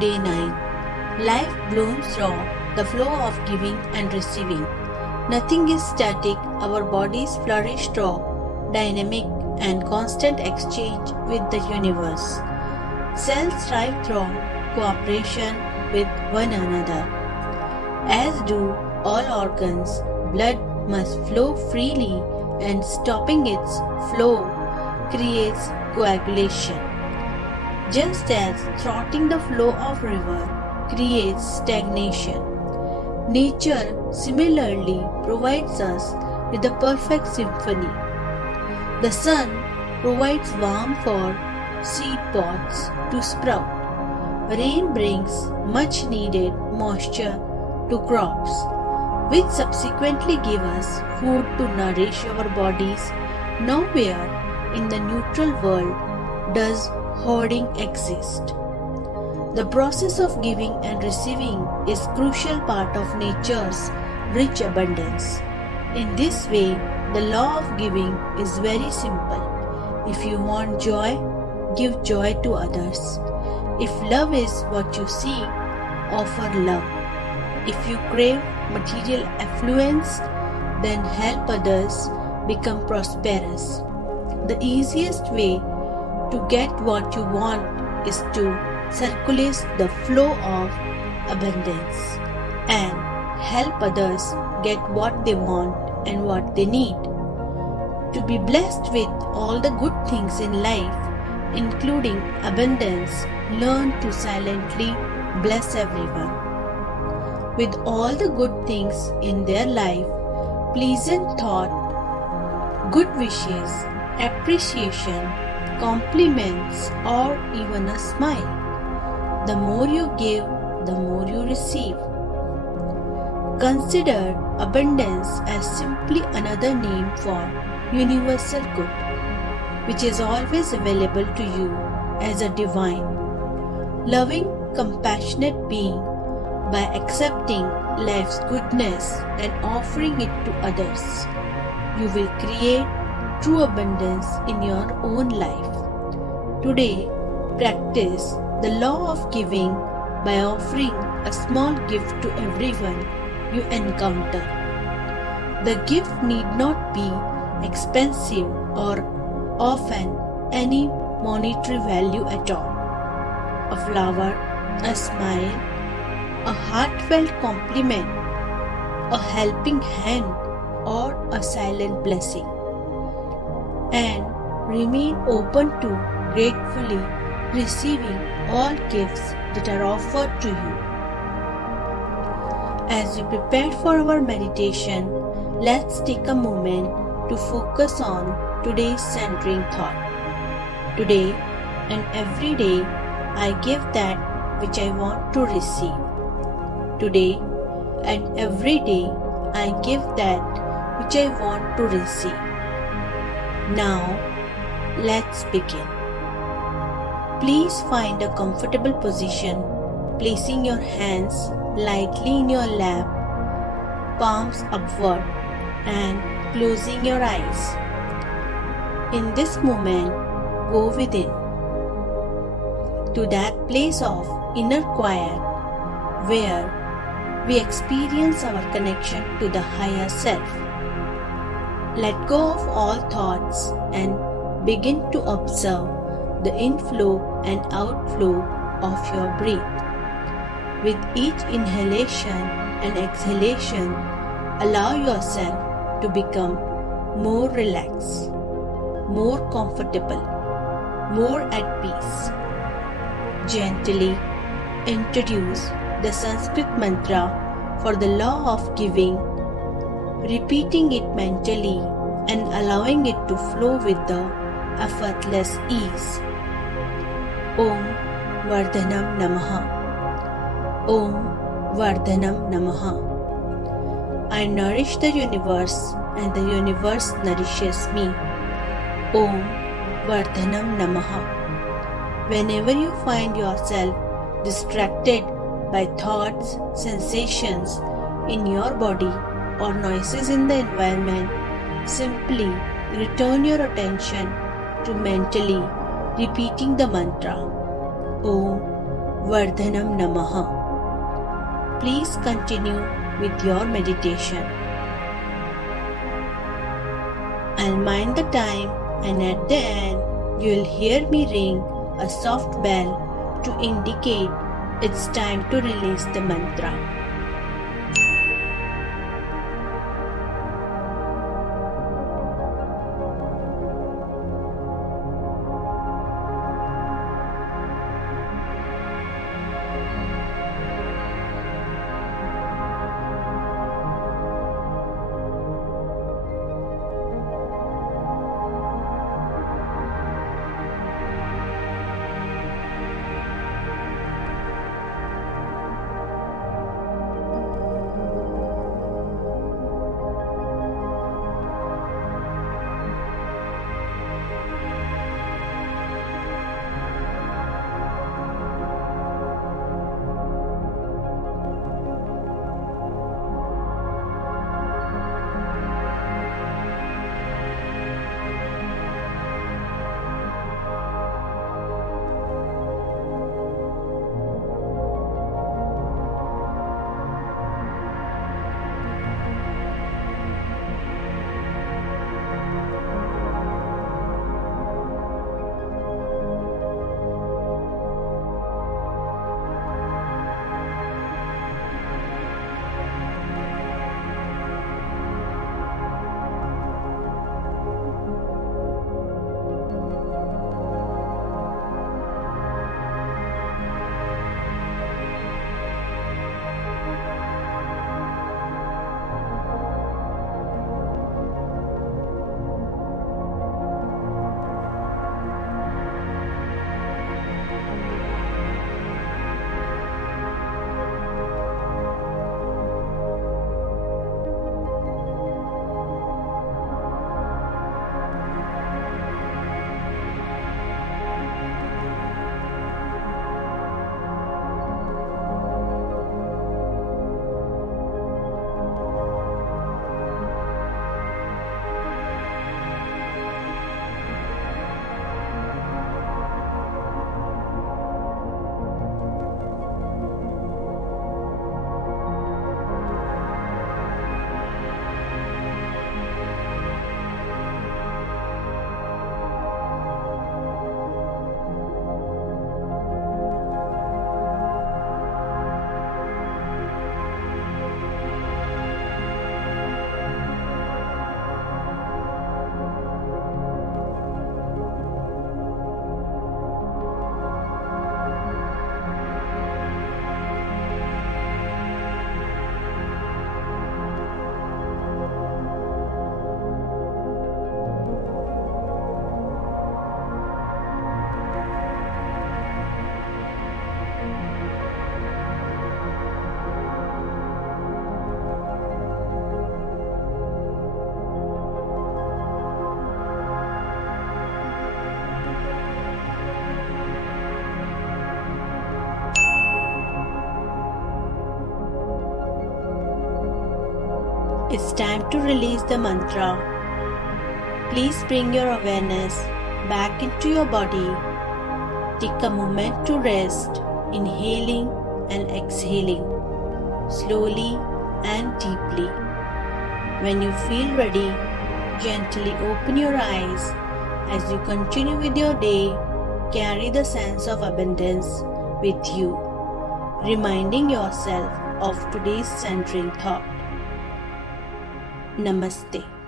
day 9. Life blooms from the flow of giving and receiving. Nothing is static, our bodies flourish through dynamic and constant exchange with the universe. Cells thrive through cooperation with one another. As do all organs, blood must flow freely, and stopping its flow creates coagulation. Just as thwarting the flow of river creates stagnation, nature similarly provides us with a perfect symphony. The sun provides warmth for seed pods to sprout. Rain brings much needed moisture to crops, which subsequently give us food to nourish our bodies. Nowhere in the neutral world does hoarding exist. The process of giving and receiving is crucial part of nature's rich abundance. In this way, the law of giving is very simple. If you want joy, give joy to others. If love is what you seek, offer love. If you crave material affluence, then help others become prosperous. The easiest way to get what you want is to circulate the flow of abundance and help others get what they want and what they need. To be blessed with all the good things in life, including abundance, learn to silently bless everyone with all the good things in their life, pleasant thought, good wishes, appreciation, compliments, or even a smile. The more you give, the more you receive. Consider abundance as simply another name for universal good, which is always available to you as a divine, loving, compassionate being. By accepting life's goodness and offering it to others, you will create true abundance in your own life. Today, practice the law of giving by offering a small gift to everyone you encounter. The gift need not be expensive or often any monetary value at all. A flower, a smile, a heartfelt compliment, a helping hand, or a silent blessing. And remain open to gratefully receiving all gifts that are offered to you. As we prepare for our meditation, let's take a moment to focus on today's centering thought. Today and every day, I give that which I want to receive. Today and every day, I give that which I want to receive. Now, let's begin. Please find a comfortable position, placing your hands lightly in your lap, palms upward, and closing your eyes. In this moment, go within to that place of inner quiet where we experience our connection to the higher self. Let go of all thoughts and begin to observe the inflow and outflow of your breath. With each inhalation and exhalation, allow yourself to become more relaxed, more comfortable, more at peace. Gently introduce the Sanskrit mantra for the law of giving, repeating it mentally and allowing it to flow with the effortless ease. Om Vardhanam Namaha. Om Vardhanam Namaha. I nourish the universe and the universe nourishes me. Om Vardhanam Namaha. Whenever you find yourself distracted by thoughts, sensations in your body, or noises in the environment, simply return your attention to mentally repeating the mantra Om Vardhanam Namaha. Please continue with your meditation. I'll mind the time, and at the end you will hear me ring a soft bell to indicate it's time to release the mantra. It's time to release the mantra. Please bring your awareness back into your body. Take a moment to rest, inhaling and exhaling, slowly and deeply. When you feel ready, gently open your eyes. As you continue with your day, carry the sense of abundance with you, reminding yourself of today's centering thought. Namaste.